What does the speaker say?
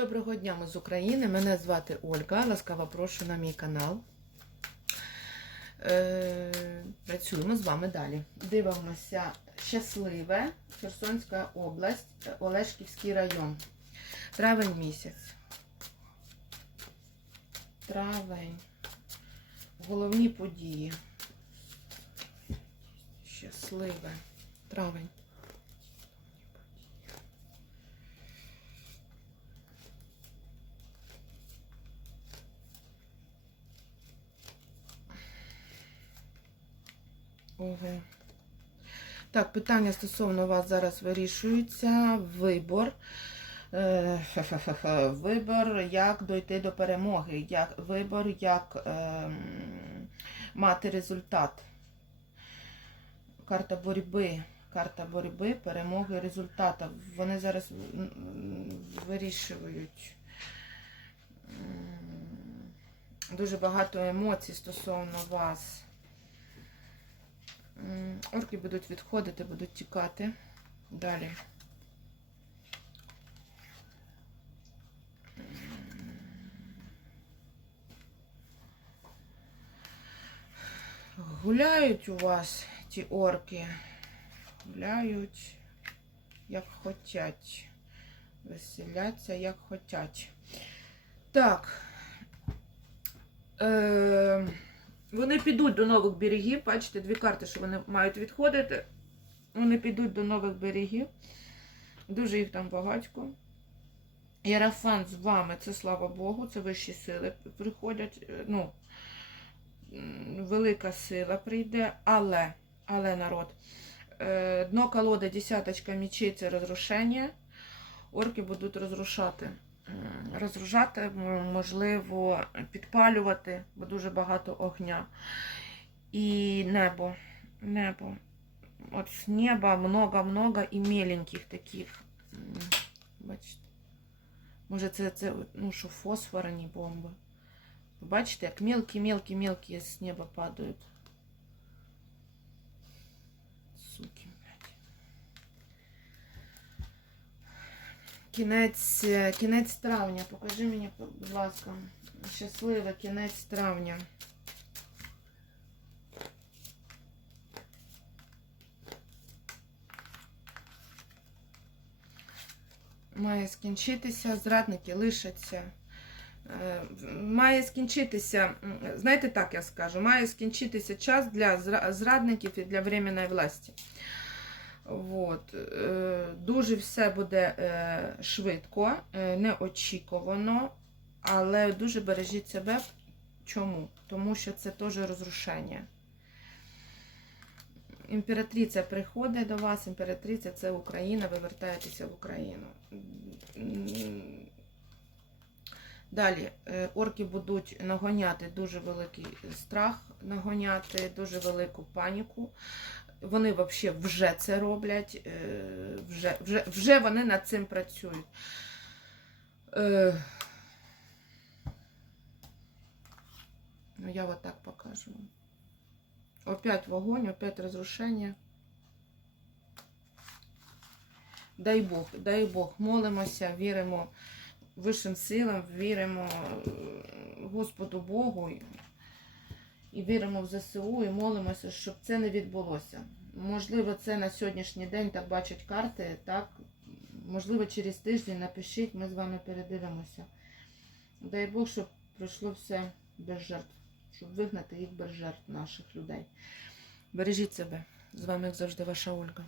Доброго дня, ми з України. Мене звати Ольга. Ласкаво прошу на мій канал. Е, працюємо з вами далі. Дивимося щасливе, Херсонська область, Олешківський район. Травень місяць. Травень. Головні події. Щасливе. Травень. Ого. Так, питання стосовно вас зараз вирішуються. Вибор. Е. Вибор, як дойти до перемоги. Як, вибор, як ем, мати результат. Карта боротьби. Карта боротьби, перемоги, результата. Вони зараз вирішують. Дуже багато емоцій стосовно вас. Орки будуть відходити, будуть тікати. Далі. Гуляють у вас ті орки. Гуляють, як хотять. Веселяться, як хотять. Так. Е, вони підуть до нових берегів. Бачите, дві карти, що вони мають відходити. Вони підуть до нових берегів. Дуже їх там багатько. Єрафан з вами, це слава Богу, це вищі сили приходять. е, Ну, велика сила прийде, але, але народ. е, Дно колоди, десяточка мечей це розрушення. Орки будуть розрушати. М, Розрушати, м, можливо, підпалювати, бо дуже багато огня. І небо. Небо. От з неба много-много і меленьких таких. Бачите? Може, це, це ну, що фосфорні бомби. Бачите, як мелкі-мелкі-мелкі з неба падають. Суки, Кінець, е, кінець травня. Покажи мені, будь ласка. Щасливе кінець травня. Має скінчитися, зрадники лишаться. Е, Має скінчитися, знаєте, так я скажу, має скінчитися час для зрадників і для временної власті. От. Е, Дуже все буде е, швидко, е, неочікувано, але дуже бережіть себе. Чому? Тому що це теж розрушення. Імператриця приходить до вас, імператриця це Україна, ви вертаєтеся в Україну. Далі орки будуть нагоняти дуже великий страх, нагоняти дуже велику паніку. Вони взагалі вже це роблять, е, вже, вже, вже вони над цим працюють. Е, Ну, я вот так покажу. Опять вогонь, опять разрушення. Дай Бог, дай Бог, молимося, віримо вищим силам, віримо е, Господу Богу і віримо в ЗСУ і молимося, щоб це не відбулося. Можливо, це на сьогоднішній день так бачать карти, так? Можливо, через тиждень напишіть, ми з вами передивимося. Дай Бог, щоб пройшло все без жертв, щоб вигнати їх без жертв наших людей. Бережіть себе. З вами, як завжди, ваша Ольга.